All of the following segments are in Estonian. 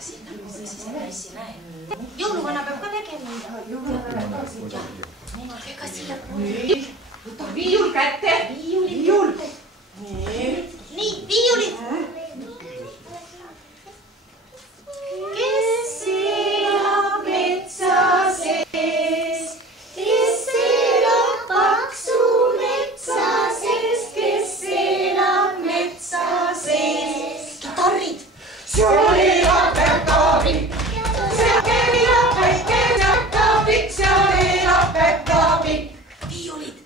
sinna, siis messi näe. Jõuluvana peab ka nägema. Ega siia nii, võta viiul kätte. Viiul. Nii, viiulid. Kes elab metsa sees, kes elab paksu metsa sees, kes elab metsa sees. Kitarrid. Seal elab päkapikk, seal elab väike päkapikk, seal elab päkapikk. Viiulid.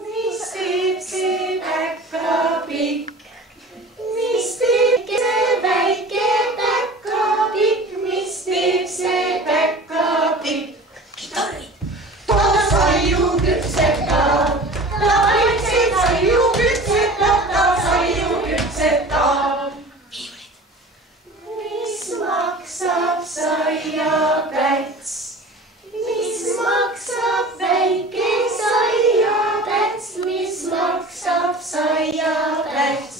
Mis teeb see päkapikk? Mis teeb see väike päkapikk? Mis teeb see päkapikk? Kitarrid. Ta saiu küpsetab, ta vaikselt saiu küpsetab, ta saiu küpsetab. Viiulid. Mis maksab saiapäts? Mis maksab väike saiapäts? Mis maksab saiapäts?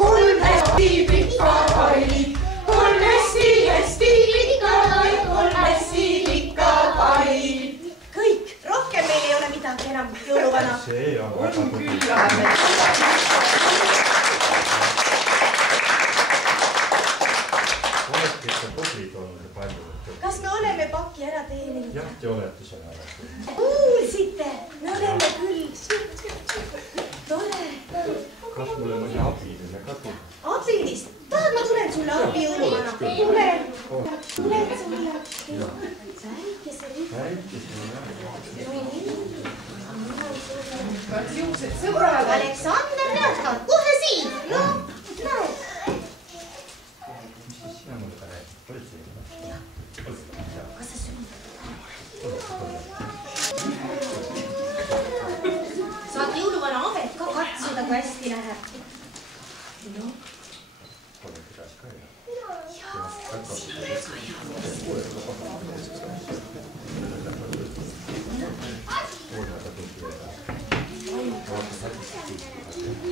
3 hästi pikka palli, 3 hästi pikka palli, 3 hästi pikka palli. Kõik, rohkem meil ei ole midagi enam, jõuluvana. See on väga tubli. Oletki, et on tublid olnud ja palju. Kas me oleme paki ära teeninud? Jah, te olete seal ära teeninud. Kuulsite? Me oleme küll. Tore. Kas mulle mõni abiline ka tuleb? Abilist? Tahad, ma tulen sulle appi, jõuluvana? Tulen sulle appi. Väikese rühma. Siuksed sõbrad. Aleksander, näed ka, kohe siin. No, näed. Mis siis sina mulle ka räägid? Oled siin? Kas sa sünnid? Saad jõuluvana amet ka katsuda, kui hästi läheb. No. Oled edasi ka jah?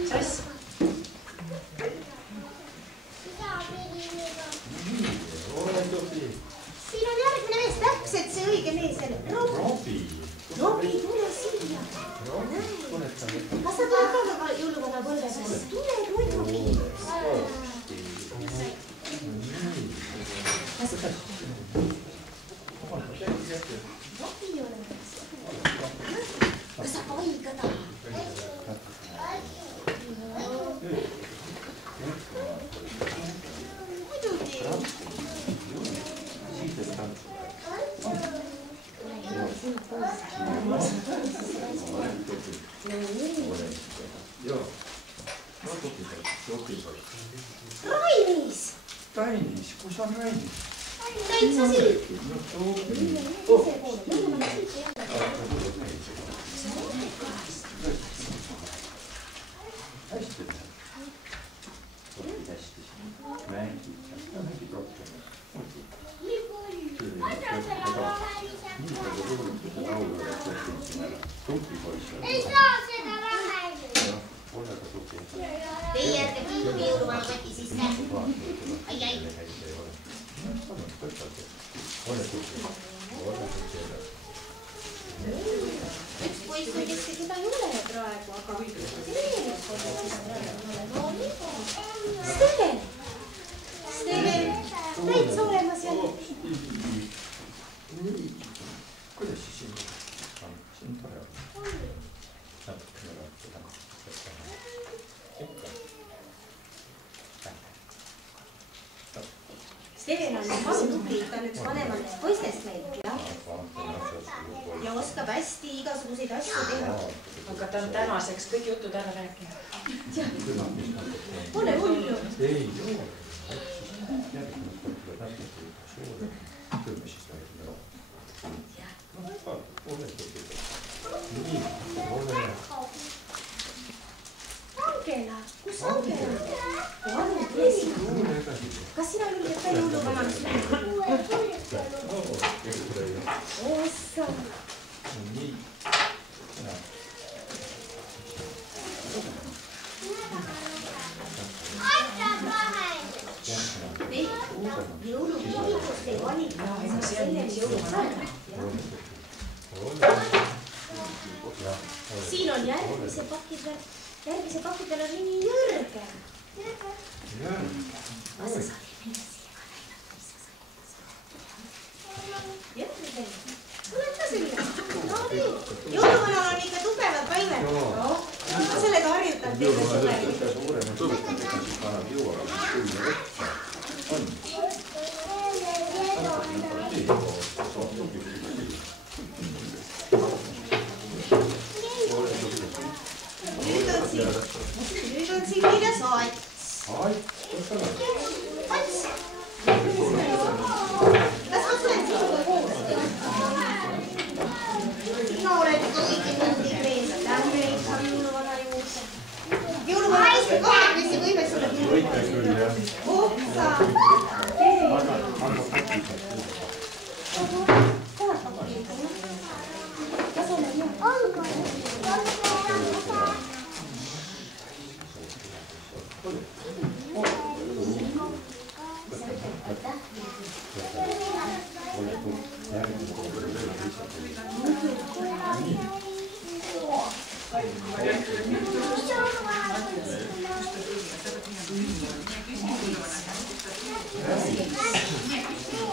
sass. Siin on järgmine mees, täpselt see õige mees. Robi, tule siia. Kas sa tuled ka jõuluvana põlvesest? Tule muidugi. Robi olemas. Kas sa paiga tahad? Muidugi. Rainis! Rainis, kus on Rainis? Täitsa siin! Hästi. Hästi. Mängid rohkem. Ei saa seda vähem. Teie ärge kiiluge jõuluvana koti sisse. Ai, ai. Üks poiss on kes seda ei ole praegu, aga Steven! Steven, täitsa olemas jälle. Kuidas siis siin on? Siin on tore. Steven on väga tubli, ta on üks vanematest poistest meil. Ja oskab hästi igasuguseid asju teha. Aga ta on tänaseks kõik jutud ära rääkinud. Pole hullu. Ei, joo. Järgmine kord tuleb näsmata suure. Küll me siis räägime rohkem. Ole tubli. Nii, ole. Angela, kus Angela? Vanu teesi. Kas sina julged ka jõuluvanast rääkida? Ossa. Nii. Nii, jõulukinkust ei valita. Siin on järgmise paki peal on nimi Jürgen. Asa saad minna siia ka näidata, mis sa said. Jürgen, tuled ka siia. No nii, jõuluvanal on ikka tugevad päivad. Ma sellega harjutan teile suvel. Nüüd on siin kirjas Ats. Kas ma tulen sinuga koos? Sina oled ikka kõige mõndig mees. Lähme ikka jõuluvana juurde. Jõuluvana juurde kahekesi võime sulle jõuluvana. Otsa. Kas olen jah?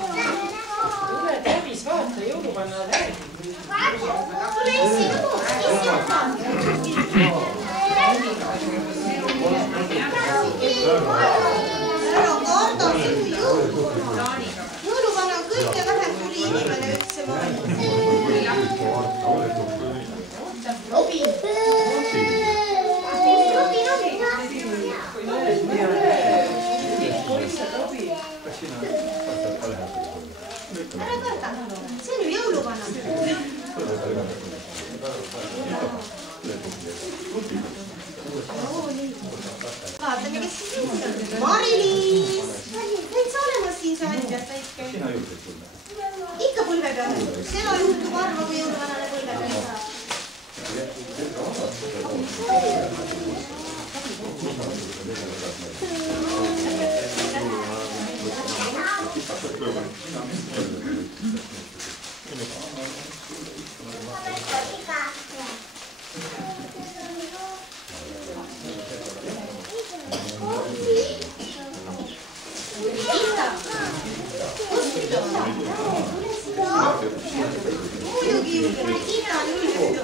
Tule Tävis, vaata jõuluvanna värvi. Tule issi koos, issi otan. Ära karda sinu jõuluvana. Jõuluvana on kõige vähem tuli inimene üldse maailmas. Robin. Ära karda, see on ju jõuluvana. Vaatame, kes siin on. Mari-Liis! Võid sa olema siin saalis väike? Ikka põlve peal. Seda juhtub arva, kui jõuluvanale põlve peal saab. Muidugi julgen, Ina on julgen.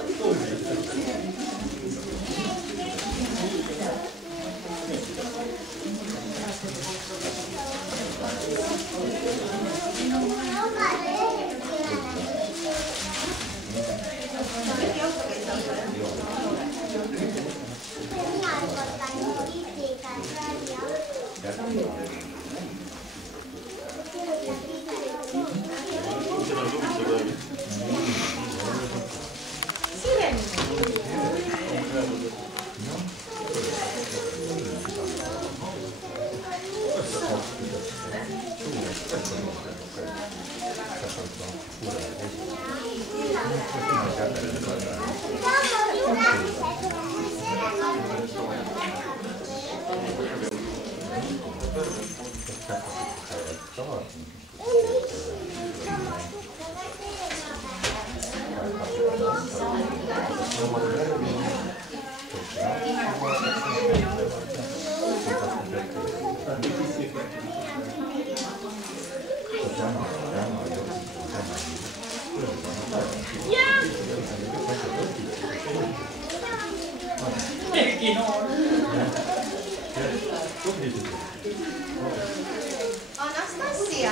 Anastassia.